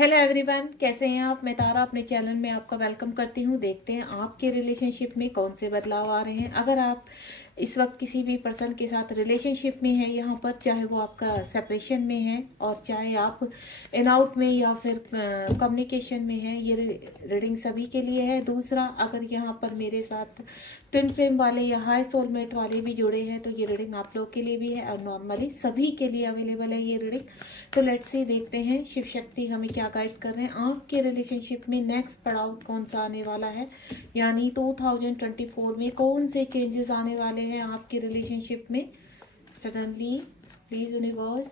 Hello everyone, कैसे हैं आप। मैं तारा अपने चैनल में आपका वेलकम करती हूँ। देखते हैं आपके रिलेशनशिप में कौन से बदलाव आ रहे हैं। अगर आप इस वक्त किसी भी पर्सन के साथ रिलेशनशिप में है यहाँ पर, चाहे वो आपका सेपरेशन में है और चाहे आप इन आउट में या फिर कम्युनिकेशन में है, ये रीडिंग सभी के लिए है। दूसरा, अगर यहाँ पर मेरे साथ ट्विन फ्लेम वाले या हाई सोलमेट वाले भी जुड़े हैं तो ये रीडिंग आप लोग के लिए भी है और नॉर्मली सभी के लिए अवेलेबल है ये रीडिंग। तो लेट्स सी, देखते हैं शिव शक्ति हमें क्या गाइड कर रहे हैं। आपके रिलेशनशिप में नेक्स्ट पड़ाव कौन सा आने वाला है, यानी 2024 में कौन से चेंजेस आने वाले हैं आपके रिलेशनशिप में। सडनली प्लीज यूनिवर्स,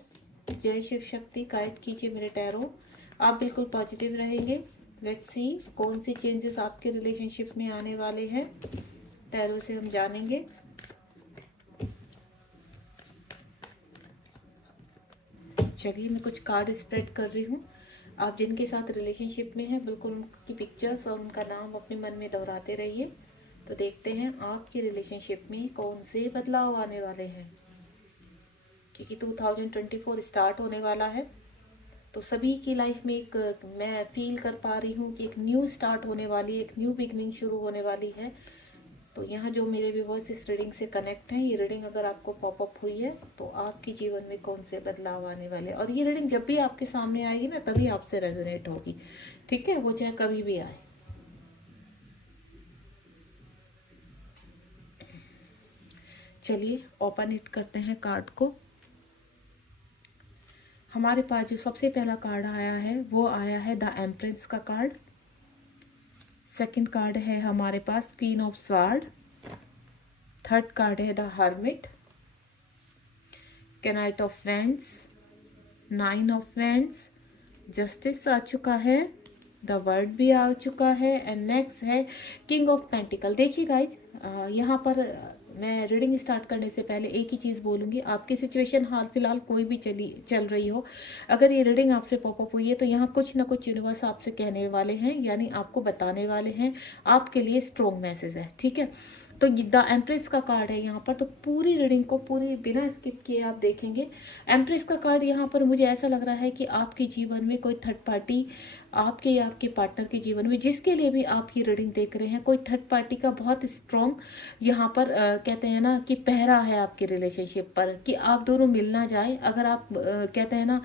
जय शिव शक्ति, गाइड कीजिए मेरे टैरो। आप बिल्कुल पॉजिटिव रहेंगे। लेट्स सी कौन से चेंजेस आपके रिलेशनशिप में आने वाले हैं, टैरो से हम जानेंगे। चलिए, मैं कुछ कार्ड स्प्रेड कर रही हूँ। आप जिनके साथ रिलेशनशिप में हैं बिल्कुल उनकी पिक्चर्स और उनका नाम अपने मन में दोहराते रहिए। तो देखते हैं आपकी रिलेशनशिप में कौन से बदलाव आने वाले हैं, क्योंकि 2024 स्टार्ट होने वाला है। तो सभी की लाइफ में एक मैं फील कर पा रही हूँ कि एक न्यू स्टार्ट होने वाली है, एक न्यू बिगनिंग शुरू होने वाली है। तो यहाँ जो मेरे व्यूअर्स इस रीडिंग से कनेक्ट हैं, ये रीडिंग अगर आपको पॉपअप हुई है तो आपके जीवन में कौन से बदलाव आने वाले, और ये रीडिंग जब भी आपके सामने आएगी ना तभी आपसे रेजोनेट होगी, ठीक है, वो चाहे कभी भी आए। चलिए ओपन इट करते हैं कार्ड को। हमारे पास जो सबसे पहला कार्ड आया है वो आया है द एम्प्रेस का कार्ड। सेकंड कार्ड है हमारे पास queen of swords. Third card है the hermit, knight of wands, 9 of wands, justice आ चुका है, द वर्ड भी आ चुका है, एंड नेक्स्ट है किंग ऑफ पेंटिकल। देखिए गाइज, यहाँ पर मैं रीडिंग स्टार्ट करने से पहले एक ही चीज़ बोलूँगी। आपकी सिचुएशन हाल फिलहाल कोई भी चल रही हो, अगर ये रीडिंग आपसे पॉपअप हुई है तो यहाँ कुछ ना कुछ यूनिवर्स आपसे कहने वाले हैं, यानी आपको बताने वाले हैं, आपके लिए स्ट्रॉन्ग मैसेज है, ठीक है। तो द एम्प्रेस का कार्ड है यहाँ पर, तो पूरी रीडिंग को पूरी बिना स्किप किए आप देखेंगे। एम्प्रेस का कार्ड यहाँ पर मुझे ऐसा लग रहा है कि आपके जीवन में कोई थर्ड पार्टी, आपके या आपके पार्टनर के जीवन में, जिसके लिए भी आप ये रीडिंग देख रहे हैं, कोई थर्ड पार्टी का बहुत स्ट्रॉन्ग यहाँ पर कहते हैं ना कि पहरा है आपके रिलेशनशिप पर, कि आप दोनों मिल ना जाए। अगर आप कहते हैं ना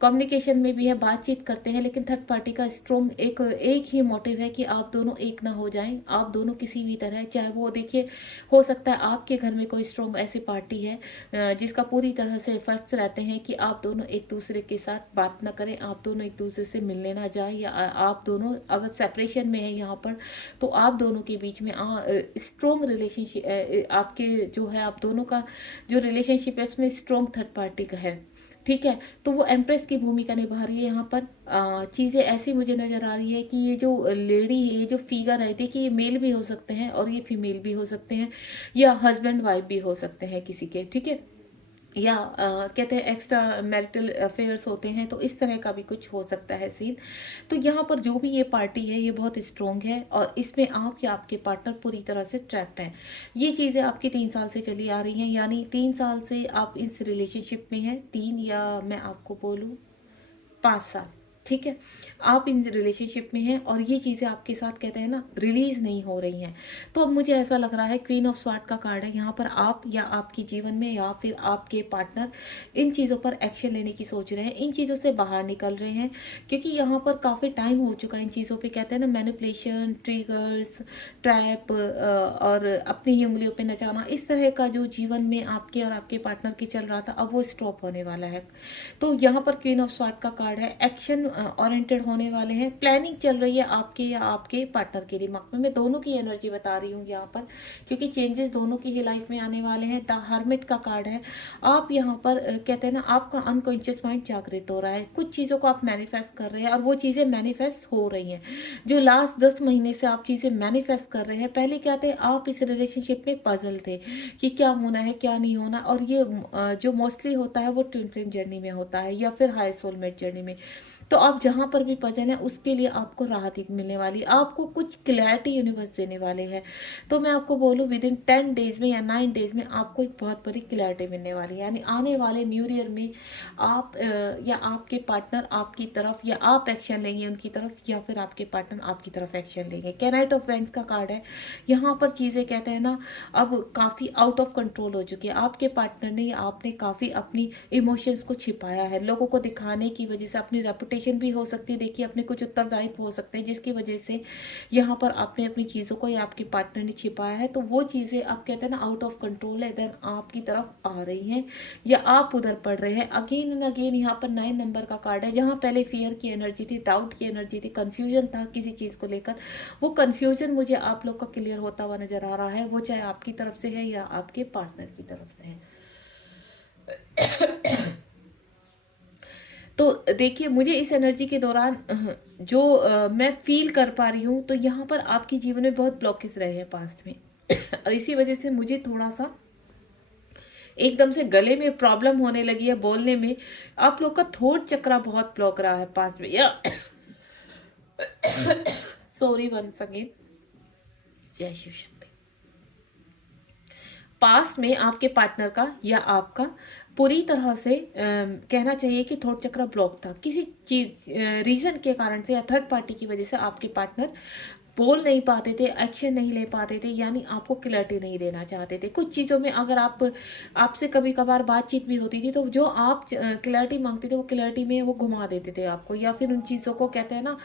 कम्युनिकेशन में भी है, बातचीत करते हैं, लेकिन थर्ड पार्टी का स्ट्रॉन्ग एक ही मोटिव है कि आप दोनों एक ना हो जाएं। आप दोनों किसी भी तरह, चाहे वो देखिए, हो सकता है आपके घर में कोई स्ट्रॉन्ग ऐसी पार्टी है जिसका पूरी तरह से एफर्ट्स रहते हैं कि आप दोनों एक दूसरे के साथ बात ना करें, आप दोनों एक दूसरे से मिलने ना जाए, या आप दोनों अगर सेपरेशन में है यहाँ पर तो आप दोनों के बीच में स्ट्रॉन्ग रिलेशनशिप, आपके जो है आप दोनों का जो रिलेशनशिप है उसमें स्ट्रॉन्ग थर्ड पार्टी का है, ठीक है। तो वो एम्प्रेस की भूमिका निभा रही है यहाँ पर। चीज़ें ऐसी मुझे नज़र आ रही है कि ये जो लेडी है, ये जो फिगर है, देखिए ये मेल भी हो सकते हैं और ये फीमेल भी हो सकते हैं, या हस्बैंड वाइफ भी हो सकते हैं किसी के, ठीक है, या कहते हैं एक्स्ट्रा मैरिटल अफेयर्स होते हैं, तो इस तरह का भी कुछ हो सकता है सीन। तो यहाँ पर जो भी ये पार्टी है ये बहुत स्ट्रॉन्ग है और इसमें आप या आपके पार्टनर पूरी तरह से ट्रैप्ड हैं। ये चीज़ें आपकी 3 साल से चली आ रही हैं, यानी 3 साल से आप इस रिलेशनशिप में हैं, 3 या मैं आपको बोलूँ 5 साल, ठीक है, आप इन रिलेशनशिप में हैं और ये चीज़ें आपके साथ कहते हैं ना रिलीज नहीं हो रही हैं। तो अब मुझे ऐसा लग रहा है, क्वीन ऑफ स्वार्ड का कार्ड है यहाँ पर, आप या आपके जीवन में या फिर आपके पार्टनर इन चीज़ों पर एक्शन लेने की सोच रहे हैं, इन चीज़ों से बाहर निकल रहे हैं, क्योंकि यहाँ पर काफ़ी टाइम हो चुका है इन चीज़ों पे, कहते हैं ना मैनिपुलेशन, ट्रिगर्स, ट्रैप और अपनी ही उंगलियों पे नचाना, इस तरह का जो जीवन में आपके और आपके पार्टनर की चल रहा था अब वो स्टॉप होने वाला है। तो यहाँ पर क्वीन ऑफ स्वार्ड का कार्ड है, एक्शन ओरिएंटेड होने वाले हैं, प्लानिंग चल रही है आपके या आपके पार्टनर के दिमाग में। मैं दोनों की एनर्जी बता रही हूँ यहाँ पर, क्योंकि चेंजेस दोनों की ही लाइफ में आने वाले हैं। द हर्मिट का कार्ड है, आप यहाँ पर कहते हैं ना आपका अनकॉन्शियस माइंड जागृत हो रहा है, कुछ चीज़ों को आप मैनिफेस्ट कर रहे हैं और वो चीज़ें मैनिफेस्ट हो रही हैं। जो लास्ट 10 महीने से आप चीज़ें मैनिफेस्ट कर रहे हैं, पहले क्या थे, आप इस रिलेशनशिप में पजल थे कि क्या होना है क्या नहीं होना, और ये जो मोस्टली होता है वो ट्विन फ्लेम जर्नी में होता है या फिर हाई सोलमेट जर्नी में। तो आप जहाँ पर भी पजल है उसके लिए आपको राहत एक मिलने वाली, आपको कुछ क्लैरिटी यूनिवर्स देने वाले हैं। तो मैं आपको बोलूँ विद इन 10 डेज में या 9 डेज में आपको एक बहुत बड़ी क्लैरिटी मिलने वाली है। यानी आने वाले न्यू ईयर में आप या आपके पार्टनर आपकी तरफ, या आप एक्शन लेंगे उनकी तरफ, या फिर आपके पार्टनर आपकी तरफ एक्शन लेंगे। कैनाइट ऑफ वेंट्स का कार्ड है। यहाँ पर चीज़ें कहते हैं ना अब काफ़ी आउट ऑफ कंट्रोल हो चुकी है। आपके पार्टनर ने या आपने काफ़ी अपनी इमोशंस को छिपाया है, लोगों को दिखाने की वजह से अपनी रेपुटेशन भी हो सकती है, देखिए अपने कुछ उत्तरदायित्व हो सकते हैं जिसकी वजह से यहाँ पर आपने अपनी चीज़ों को या आपके पार्टनर ने छिपाया है। तो वो चीज़ें आप कहते हैं ना आउट ऑफ कंट्रोल है, देन आपकी तरफ आ रही हैं या आप उधर पड़ रहे हैं। अगेन एंड अगेन यहाँ पर 9 नंबर का कार्ड है, जहाँ पहले फियर की एनर्जी थी, डाउट की एनर्जी थी, कन्फ्यूजन था किसी चीज़ को लेकर, वो कन्फ्यूजन मुझे आप लोग का क्लियर होता हुआ नजर आ रहा है। वो चाहे आपकी तरफ से है या आपके पार्टनर की तरफ से है। तो देखिए मुझे इस एनर्जी के दौरान जो मैं फील कर पा रही हूँ, तो यहाँ पर आपके जीवन में बहुत ब्लॉकेज रहे हैं पास्ट में और इसी वजह से मुझे थोड़ा सा एकदम से गले में प्रॉब्लम होने लगी है बोलने में। आप लोग का थ्रोट चक्रा बहुत ब्लॉक रहा है पास्ट में, या सॉरी वंस अगेन, जय शिव शक्ति। पास्ट में आपके पार्टनर का या आपका पूरी तरह से कहना चाहिए कि थ्रोट चक्र ब्लॉक था किसी चीज रीजन के कारण से, या थर्ड पार्टी की वजह से आपके पार्टनर बोल नहीं पाते थे, एक्शन नहीं ले पाते थे, यानी आपको क्लैरिटी नहीं देना चाहते थे कुछ चीज़ों में। अगर आपसे कभी कभार बातचीत भी होती थी तो जो आप क्लैरिटी मांगते थे वो क्लैरिटी में वो घुमा देते थे आपको, या फिर उन चीज़ों को कहते हैं ना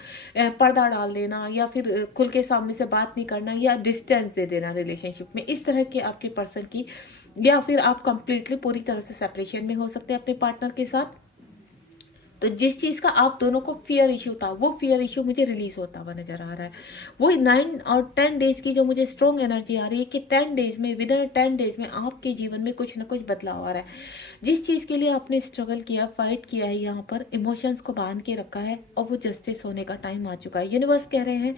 पर्दा डाल देना, या फिर खुल के सामने से बात नहीं करना, या डिस्टेंस दे देना रिलेशनशिप में, इस तरह के आपके पर्सन की। या फिर आप कंप्लीटली पूरी तरह से सेपरेशन में हो सकते हैं अपने पार्टनर के साथ। तो जिस चीज़ का आप दोनों को फियर इशू था, वो फियर इशू मुझे रिलीज होता हुआ नजर आ रहा है। वो 9 और 10 डेज की जो मुझे स्ट्रॉन्ग एनर्जी आ रही है कि 10 डेज में, विद इन 10 डेज में आपके जीवन में कुछ ना कुछ बदलाव आ रहा है। जिस चीज़ के लिए आपने स्ट्रगल किया, फाइट किया है, यहाँ पर इमोशंस को बांध के रखा है, और वो जस्टिस होने का टाइम आ चुका है। यूनिवर्स कह रहे हैं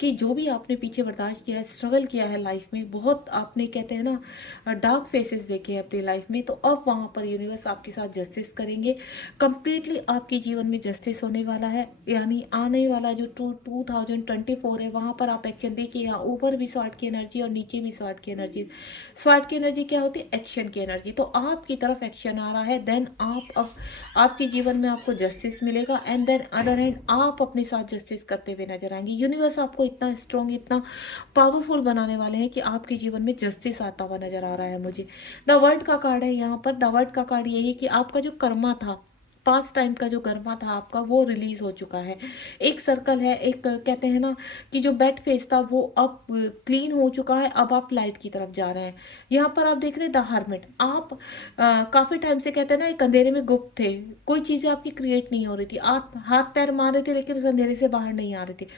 कि जो भी आपने पीछे बर्दाश्त किया है, स्ट्रगल किया है लाइफ में, बहुत आपने कहते हैं ना डार्क फेसेस देखे हैं अपनी लाइफ में, तो अब वहाँ पर यूनिवर्स आपके साथ जस्टिस करेंगे। कंप्लीटली आपके जीवन में जस्टिस होने वाला है। यानी आने वाला जो 2024 है, वहाँ पर आप एक्शन देखिए। यहाँ ऊपर भी स्वार्ट की एनर्जी और नीचे भी स्वार्ट की एनर्जी। स्वार्ट की एनर्जी क्या होती है? एक्शन की एनर्जी। तो आपकी तरफ एक्शन आ रहा है, देन आप अब आपके जीवन में आपको जस्टिस मिलेगा, एंड देन अदर हैंड आप अपने साथ जस्टिस करते हुए नजर आएंगे। यूनिवर्स आपको इतना स्ट्रॉन्ग, इतना पावरफुल बनाने वाले हैं कि आपके जीवन में जस्टिस आता हुआ नजर आ रहा है मुझे। द वर्ल्ड का कार्ड है यहाँ पर। द वर्ल्ड का कार्ड यही कि आपका जो कर्मा था, पास्ट टाइम का जो कर्मा था आपका, वो रिलीज हो चुका है। एक सर्कल है, एक कहते हैं ना कि जो बैड फेस था वो अब क्लीन हो चुका है, अब आप लाइट की तरफ जा रहे हैं। यहाँ पर आप देख रहे हैं द हर्मिट। आप काफी टाइम से कहते हैं ना एक अंधेरे में गुप्त थे, कोई चीजें आपकी क्रिएट नहीं हो रही थी, आप हाथ पैर मार रहे थे लेकिन उस अंधेरे से बाहर नहीं आ रही थी।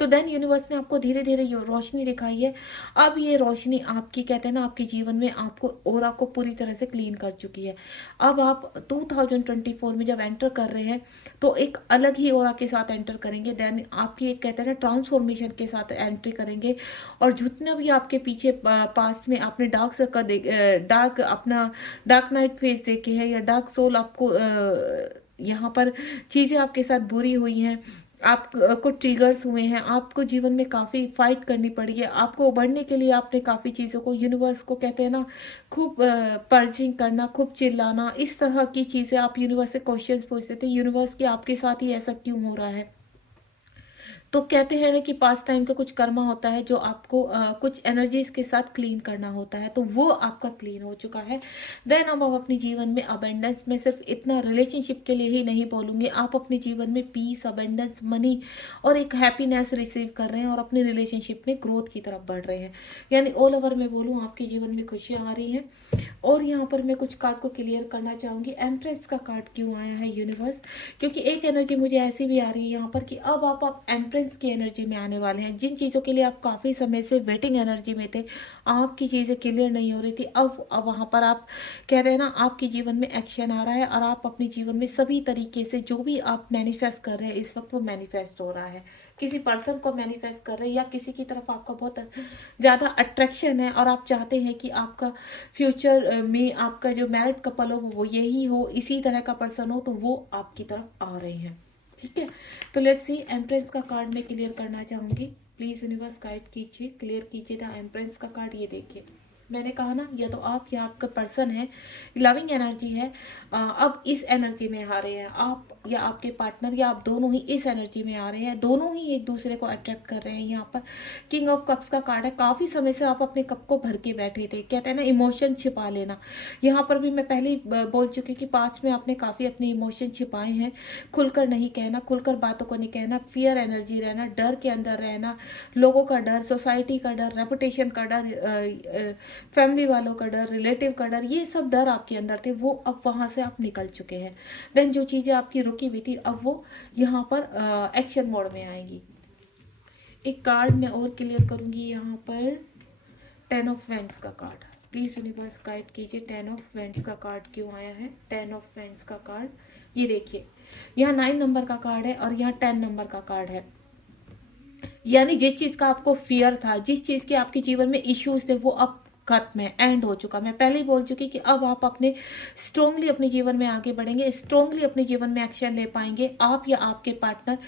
तो देन यूनिवर्स ने आपको धीरे धीरे ये रोशनी दिखाई है। अब ये रोशनी आपकी कहते हैं ना आपके जीवन में आपको ऑरा को पूरी तरह से क्लीन कर चुकी है। अब आप 2024 में जब एंटर कर रहे हैं तो एक अलग ही ऑरा के साथ एंटर करेंगे। देन आपकी एक कहते हैं ना ट्रांसफॉर्मेशन के साथ एंट्री करेंगे। और जितना भी आपके पीछे पास्ट में आपने डार्क सर्कल डार्क अपना डार्क नाइट फेस देखे हैं, या डार्क सोल आपको यहाँ पर चीज़ें आपके साथ बुरी हुई हैं, आपको ट्रिगर्स हुए हैं, आपको जीवन में काफ़ी फाइट करनी पड़ी है, आपको उभरने के लिए आपने काफ़ी चीज़ों को, यूनिवर्स को कहते हैं ना खूब पर्जिंग करना, खूब चिल्लाना, इस तरह की चीज़ें आप यूनिवर्स से क्वेश्चंस पूछते थे यूनिवर्स की आपके साथ ही ऐसा क्यों हो रहा है। तो कहते हैं ना कि पास टाइम का कुछ कर्मा होता है जो आपको कुछ एनर्जीज के साथ क्लीन करना होता है, तो वो आपका क्लीन हो चुका है। देन अब आप अपने जीवन में अबेंडेंस में, सिर्फ इतना रिलेशनशिप के लिए ही नहीं बोलूँगी, आप अपने जीवन में पीस, अबेंडेंस, मनी और एक हैप्पीनेस रिसीव कर रहे हैं और अपने रिलेशनशिप में ग्रोथ की तरफ बढ़ रहे हैं। यानी ऑल ओवर मैं बोलूँ आपके जीवन में खुशियाँ आ रही हैं। और यहाँ पर मैं कुछ कार्ड को क्लियर करना चाहूँगी। एम्प्रेस का कार्ड क्यों आया है यूनिवर्स? क्योंकि एक एनर्जी मुझे ऐसी भी आ रही है यहाँ पर कि अब आप एम्प्रेस की एनर्जी में आने वाले हैं। जिन चीज़ों के लिए आप काफ़ी समय से वेटिंग एनर्जी में थे, आपकी चीज़ें क्लियर नहीं हो रही थी, अब वहाँ पर आप कह रहे हैं ना आपके जीवन में एक्शन आ रहा है, और आप अपने जीवन में सभी तरीके से जो भी आप मैनिफेस्ट कर रहे हैं इस वक्त वो मैनिफेस्ट हो रहा है। किसी पर्सन को मैनिफेस्ट कर रहे हैं, या किसी की तरफ आपका बहुत ज़्यादा अट्रैक्शन है और आप चाहते हैं कि आपका फ्यूचर में आपका जो मैरिड कपल हो वो यही हो, इसी तरह का पर्सन हो, तो वो आपकी तरफ आ रहे हैं। ठीक है, तो लेट्स सी एम्प्रेस का कार्ड मैं क्लियर करना चाहूँगी। प्लीज़ यूनिवर्स गाइड कीजिए, क्लियर कीजिए द एम्प्रेस का कार्ड। ये देखिए, मैंने कहा ना, या तो आप या आपका पर्सन है, लविंग एनर्जी है, अब इस एनर्जी में आ रहे हैं आप, या आपके पार्टनर, या आप दोनों ही इस एनर्जी में आ रहे हैं, दोनों ही एक दूसरे को अट्रैक्ट कर रहे हैं। यहाँ पर किंग ऑफ कप्स का कार्ड है। काफ़ी समय से आप अपने कप को भर के बैठे थे, कहते हैं ना इमोशन छिपा लेना। यहाँ पर भी मैं पहले ही बोल चुकी कि पास्ट में आपने काफ़ी अपने इमोशन छिपाए हैं, खुलकर नहीं कहना, खुलकर बातों को नहीं कहना, फियर एनर्जी रहना, डर के अंदर रहना, लोगों का डर, सोसाइटी का डर, रेपुटेशन का डर, फैमिली वालों का डर, रिलेटिव का डर, ये सब डर आपके अंदर थे, वो अब वहाँ से आप निकल चुके हैं। देन जो चीज़ें आपकी रुकी हुई थी, अब वो यहाँ पर एक्शन मोड में आएंगी। एक कार्ड मैं और क्लियर करूँगी यहाँ पर, 10 ऑफ वेंड्स का कार्ड। प्लीज़ यूनिवर्स गाइड कीजिए 10 ऑफ वेंड्स का कार्ड क्यों आया है। 10 ऑफ वेंड्स का कार्ड ये देखिए, यहाँ 9 नंबर का कार्ड है और यहाँ 10 नंबर का कार्ड है। यानी जिस चीज़ का आपको फियर था, जिस चीज़ के आपके जीवन में इश्यूज थे, वो अब खत्म है, एंड हो चुका। मैं पहले ही बोल चुकी कि अब आप अपने स्ट्रोंगली अपने जीवन में आगे बढ़ेंगे, स्ट्रोंगली अपने जीवन में एक्शन ले पाएंगे, आप या आपके पार्टनर।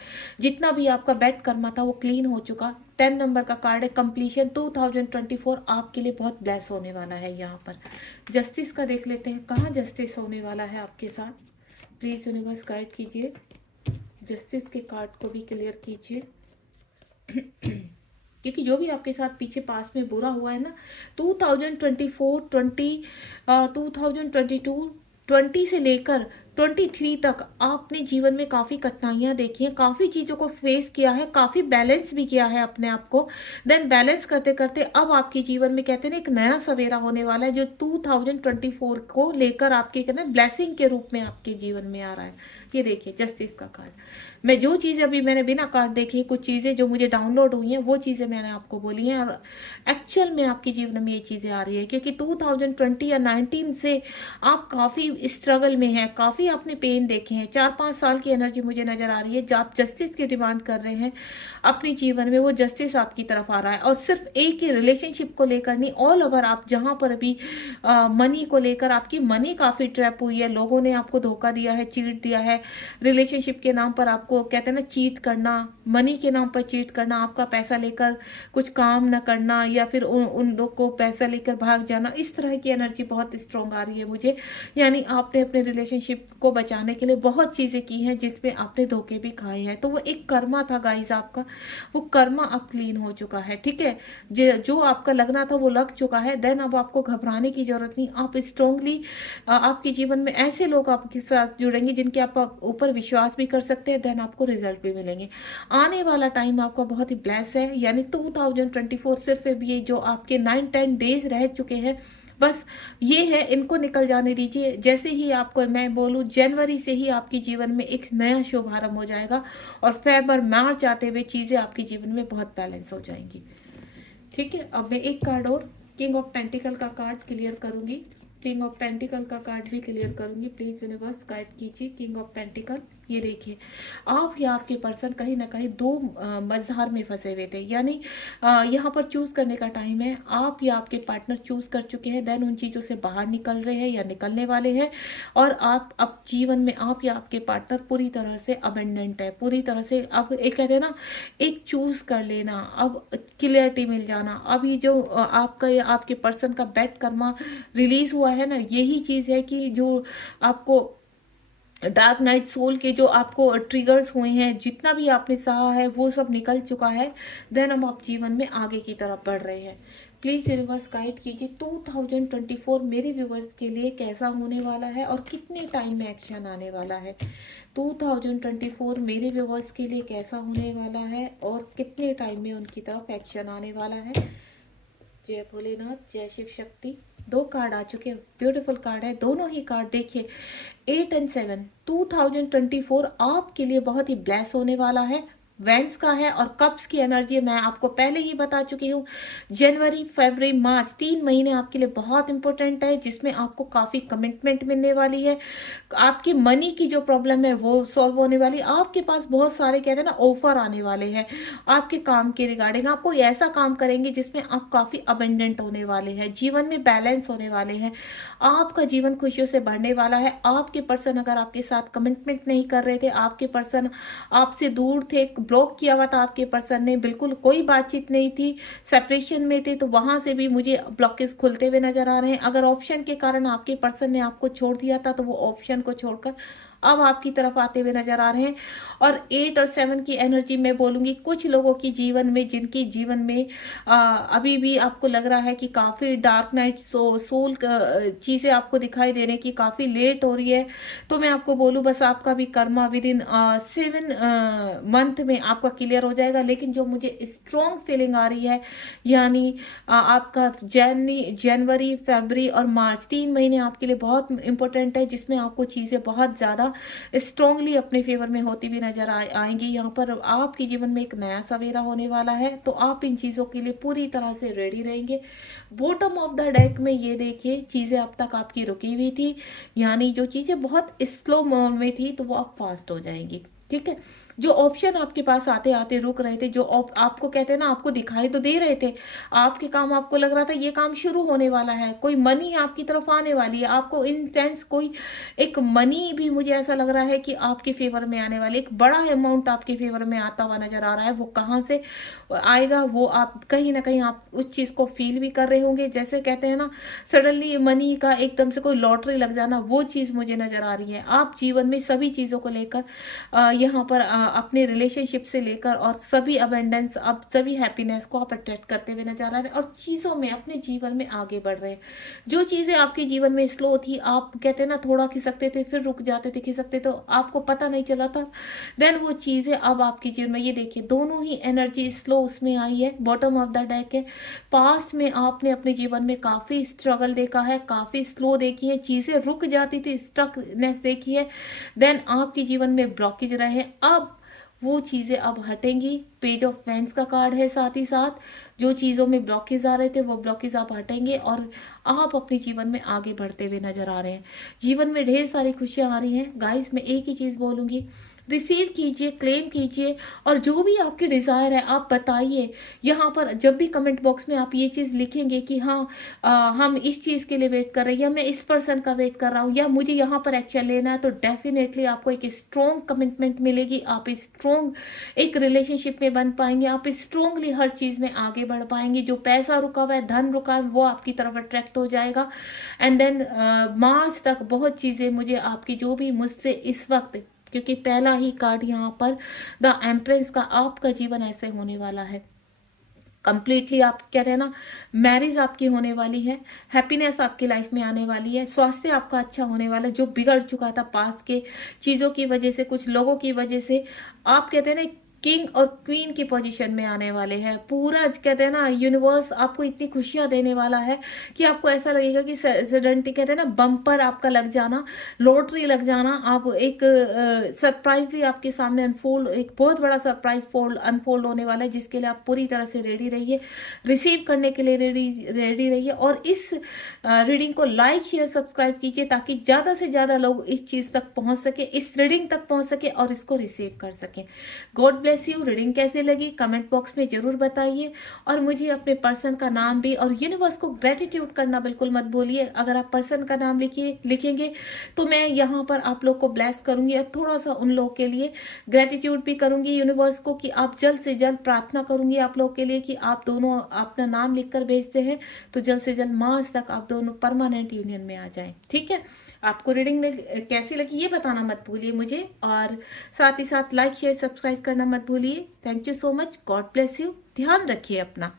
जितना भी आपका बैड कर्मा था वो क्लीन हो चुका। 10 नंबर का कार्ड है कंप्लीशन। 2024 आपके लिए बहुत ब्लेस होने वाला है। यहाँ पर जस्टिस का देख लेते हैं, कहाँ जस्टिस होने वाला है आपके साथ। प्लीज़ यूनिवर्स गाइड कीजिए, जस्टिस के कार्ड को भी क्लियर कीजिए। क्योंकि जो भी आपके साथ पीछे पास में बुरा हुआ है ना, 2024, 2022, 20 से लेकर 23 तक आपने जीवन में काफ़ी कठिनाइयाँ देखी हैं, काफ़ी चीज़ों को फेस किया है, काफ़ी बैलेंस भी किया है अपने आप को। देन बैलेंस करते करते अब आपके जीवन में कहते हैं ना एक नया सवेरा होने वाला है, जो 2024 को लेकर आपके कहते हैं ब्लेसिंग के रूप में आपके जीवन में आ रहा है। ये देखिए जस्टिस का कार्ड। मैं जो चीज़ें अभी मैंने बिना कार्ड देखे, कुछ चीज़ें जो मुझे डाउनलोड हुई हैं, वो चीज़ें मैंने आपको बोली हैं, और एक्चुअल में आपके जीवन में ये चीज़ें आ रही है। क्योंकि 2020 या 19 से आप काफ़ी स्ट्रगल में हैं, काफ़ी आपने पेन देखे हैं। 4-5 साल की एनर्जी मुझे नज़र आ रही है, जब आप जस्टिस की डिमांड कर रहे हैं अपने जीवन में, वो जस्टिस आपकी तरफ आ रहा है। और सिर्फ एक ही रिलेशनशिप को लेकर नहीं, ऑल ओवर आप जहाँ पर भी मनी को लेकर आपकी मनी काफ़ी ट्रैप हुई है, लोगों ने आपको धोखा दिया है, चीट दिया है, रिलेशनशिप के नाम पर आपको कहते हैं ना चीट करना, मनी के नाम पर चीट करना, आपका पैसा लेकर कुछ काम ना करना, या फिर उन लोग को पैसा लेकर भाग जाना, इस तरह की एनर्जी बहुत स्ट्रॉन्ग आ रही है मुझे। यानी आपने अपने रिलेशनशिप को बचाने के लिए बहुत चीज़ें की हैं, जिसमें आपने धोखे भी खाए हैं। तो वो एक कर्मा था गाइज आपका, वो कर्मा अब क्लीन हो चुका है। ठीक है, जो आपका लगना था वो लग चुका है। देन अब आपको घबराने की जरूरत नहीं। आप स्ट्रांगली आपके जीवन में ऐसे लोग आपके साथ जुड़ेंगे जिनके आप ऊपर विश्वास भी कर सकते हैं। देन आपको रिजल्ट भी मिलेंगे। आने वाला टाइम आपका बहुत ही ब्लेस है। यानी 2024 सिर्फ ये जो आपके 9-10 डेज रह चुके हैं, बस ये है, इनको निकल जाने दीजिए। जैसे ही आपको मैं बोलूँ, जनवरी से ही आपके जीवन में एक नया शुभारंभ हो जाएगा, और फेबर मार्च आते हुए चीज़ें आपके जीवन में बहुत बैलेंस हो जाएंगी। ठीक है, अब मैं एक कार्ड और किंग ऑफ पेंटिकल का कार्ड क्लियर करूंगी। किंग ऑफ पेंटिकल का कार्ड भी क्लियर करूंगी। प्लीज यूनिवर्स गाइड कीजिए किंग ऑफ पेंटिकल। ये देखिए, आप या आपके पर्सन कहीं ना कहीं दो मझधार में फंसे हुए थे। यानी यहाँ पर चूज करने का टाइम है। आप या आपके पार्टनर चूज कर चुके हैं, देन उन चीज़ों से बाहर निकल रहे हैं या निकलने वाले हैं। और आप अब जीवन में आप या आपके पार्टनर पूरी तरह से अबेंडेंट है, पूरी तरह से अब एक कहते हैं ना एक चूज कर लेना, अब क्लियरिटी मिल जाना। अब ये जो आपका या आपके पर्सन का बैड कर्मा रिलीज हुआ है ना, यही चीज़ है कि जो आपको डार्क नाइट सोल के जो आपको ट्रिगर्स हुए हैं, जितना भी आपने सहा है वो सब निकल चुका है। देन हम आप जीवन में आगे की तरफ बढ़ रहे हैं। प्लीज़ यूनिवर्स गाइड कीजिए 2024 मेरे व्यूवर्स के लिए कैसा होने वाला है और कितने टाइम में एक्शन आने वाला है। 2024 मेरे व्यूवर्स के लिए कैसा होने वाला है और कितने टाइम में उनकी तरफ एक्शन आने वाला है। जय भोलेनाथ, जय शिव शक्ति। 2 कार्ड आ चुके हैं, ब्यूटीफुल कार्ड है दोनों ही कार्ड। देखिए 8 और 7, 2024 आपके लिए बहुत ही ब्लेस होने वाला है, वेंस का है और कप्स की एनर्जी मैं आपको पहले ही बता चुकी हूँ। जनवरी, फरवरी, मार्च 3 महीने आपके लिए बहुत इंपॉर्टेंट है, जिसमें आपको काफ़ी कमिटमेंट मिलने वाली है। आपकी मनी की जो प्रॉब्लम है वो सॉल्व होने वाली। आपके पास बहुत सारे कहते हैं ना ऑफर आने वाले हैं आपके काम के रिगार्डिंग। आप कोई ऐसा काम करेंगे जिसमें आप काफ़ी अबेंडेंट होने वाले हैं, जीवन में बैलेंस होने वाले हैं, आपका जीवन खुशियों से भरने वाला है। आपके पर्सन अगर आपके साथ कमिटमेंट नहीं कर रहे थे, आपके पर्सन आपसे दूर थे, ब्लॉक किया हुआ था आपके पर्सन ने, बिल्कुल कोई बातचीत नहीं थी, सेपरेशन में थे, तो वहां से भी मुझे ब्लॉकेज खुलते हुए नजर आ रहे हैं। अगर ऑप्शन के कारण आपके पर्सन ने आपको छोड़ दिया था तो वो ऑप्शन को छोड़कर अब आपकी तरफ आते हुए नजर आ रहे हैं। और 8 और 7 की एनर्जी में बोलूंगी कुछ लोगों की जीवन में, जिनकी जीवन में अभी भी आपको लग रहा है कि काफी डार्क नाइट सोल चीजें आपको दिखाई दे रही की काफी लेट हो रही है, तो मैं आपको बोलूं बस आपका भी कर्मा विद इन 7 मंथ में आपका क्लियर हो जाएगा। लेकिन जो मुझे स्ट्रॉन्ग फीलिंग आ रही है, यानी आपका जनवरी, फरवरी और मार्च 3 महीने आपके लिए बहुत इंपॉर्टेंट है, जिसमें आपको चीजें बहुत ज्यादा स्ट्रांगली अपने फेवर में होती हुई नजर आएंगी। यहाँ पर आपके जीवन में एक नया सवेरा होने वाला है, तो आप इन चीजों के लिए पूरी तरह से रेडी रहेंगे। बॉटम ऑफ द डेक में ये देखिए, चीजें अब तक आपकी रुकी हुई थी, यानी जो चीजें बहुत स्लो मोड में थी तो वो अब फास्ट हो जाएंगी। ठीक है, जो ऑप्शन आपके पास आते आते रुक रहे थे, जो आपको कहते हैं ना, आपको दिखाई तो दे रहे थे, आपके काम आपको लग रहा था ये काम शुरू होने वाला है, कोई मनी आपकी तरफ आने वाली है, आपको इंटेंस कोई एक मनी भी मुझे ऐसा लग रहा है कि आपके फेवर में आने वाली, एक बड़ा अमाउंट आपके फेवर में आता हुआ नजर आ रहा है। वो कहाँ से आएगा वो आप कहीं ना कहीं आप उस चीज को फील भी कर रहे होंगे। जैसे कहते हैं ना, सडनली मनी का एकदम से कोई लॉटरी लग जाना, वो चीज मुझे नजर आ रही है। आप जीवन में सभी चीजों को लेकर यहाँ पर अपने रिलेशनशिप से लेकर और सभी अबेंडेंस, अब सभी हैप्पीनेस को आप अट्रैक्ट करते हुए नजर आ रहे हैं और चीजों में अपने जीवन में आगे बढ़ रहे हैं। जो चीजें आपके जीवन में स्लो थी, आप कहते हैं ना थोड़ा खिसकते थे फिर रुक जाते थे, खिसकते तो आपको पता नहीं चला था, देन वो चीजें अब आपके जीवन में, ये देखिए दोनों ही एनर्जी स्लो उसमें आई है। बॉटम ऑफ द डेक है, पास्ट में आपने अपने जीवन में काफी स्ट्रगल देखा है, काफी स्लो देखी है, चीजें रुक जाती थी, स्टकनेस देखी है, देन आपके जीवन में ब्लॉकेज रहे, अब वो चीजें अब हटेंगी। पेज ऑफ वेंड्स का कार्ड है, साथ ही साथ जो चीजों में ब्लॉकेज आ रहे थे वो ब्लॉकेज आप हटेंगे और आप अपने जीवन में आगे बढ़ते हुए नजर आ रहे हैं। जीवन में ढेर सारी खुशियां आ रही हैं। गाइस मैं एक ही चीज बोलूंगी, रिसीव कीजिए, क्लेम कीजिए और जो भी आपकी डिजायर है आप बताइए। यहाँ पर जब भी कमेंट बॉक्स में आप ये चीज लिखेंगे कि हाँ हम इस चीज के लिए वेट कर रहे हैं, या मैं इस पर्सन का वेट कर रहा हूँ, या मुझे यहाँ पर एक्शन लेना है, तो डेफिनेटली आपको एक स्ट्रॉन्ग कमिटमेंट मिलेगी, आप स्ट्रॉन्ग एक रिलेशनशिप में बन पाएंगे, आप स्ट्रॉन्गली हर चीज में आगे बढ़ पाएंगे। जो पैसा रुका हुआ है, धन रुका है, वो आपकी तरफ अट्रैक्ट हो जाएगा। एंड देन मार्च तक बहुत चीजें मुझे आपकी जो भी मुझसे इस वक्त, क्योंकि पहला ही कार्ड यहाँ पर द एम्प्रेस का, आपका जीवन ऐसे होने वाला है कंप्लीटली। आप कहते हैं ना, मैरिज आपकी होने वाली है, हैप्पीनेस आपकी लाइफ में आने वाली है, स्वास्थ्य आपका अच्छा होने वाला है। जो बिगड़ चुका था पास के चीजों की वजह से, कुछ लोगों की वजह से, आप कहते हैं ना किंग और क्वीन की पोजीशन में आने वाले हैं। पूरा कहते हैं ना यूनिवर्स आपको इतनी खुशियां देने वाला है कि आपको ऐसा लगेगा कि सडनली कहते हैं ना बम्पर आपका लग जाना, लॉटरी लग जाना, आप एक सरप्राइजली आपके सामने अनफोल्ड, एक बहुत बड़ा सरप्राइज अनफोल्ड होने वाला है, जिसके लिए आप पूरी तरह से रेडी रहिए, रिसीव करने के लिए रेडी रहिए। और इस रीडिंग को लाइक शेयर सब्सक्राइब कीजिए ताकि ज्यादा से ज्यादा लोग इस चीज तक पहुंच सके, इस रीडिंग तक पहुंच सके और इसको रिसीव कर सके। God bless you. रीडिंग कैसे लगी कमेंट बॉक्स में जरूर बताइए और मुझे अपने पर्सन का नाम भी और यूनिवर्स को ग्रेटिट्यूड करना बिल्कुल मत भूलिए। अगर आप पर्सन का नाम लिखेंगे तो मैं यहाँ पर आप लोग को ब्लेस करूंगी और थोड़ा सा उन लोगों के लिए ग्रेटिट्यूड भी करूंगी यूनिवर्स को, कि आप जल्द से जल्द प्रार्थना करूंगी आप लोग के लिए कि आप दोनों अपना नाम लिखकर भेजते हैं तो जल्द से जल्द मार्च तक आप दोनों परमानेंट यूनियन में आ जाएं। ठीक है, आपको रीडिंग कैसी लगी ये बताना मत भूलिए मुझे, और साथ ही साथ लाइक शेयर सब्सक्राइब करना मत भूलिए। Thank you so much. God bless you. ध्यान रखिए अपना।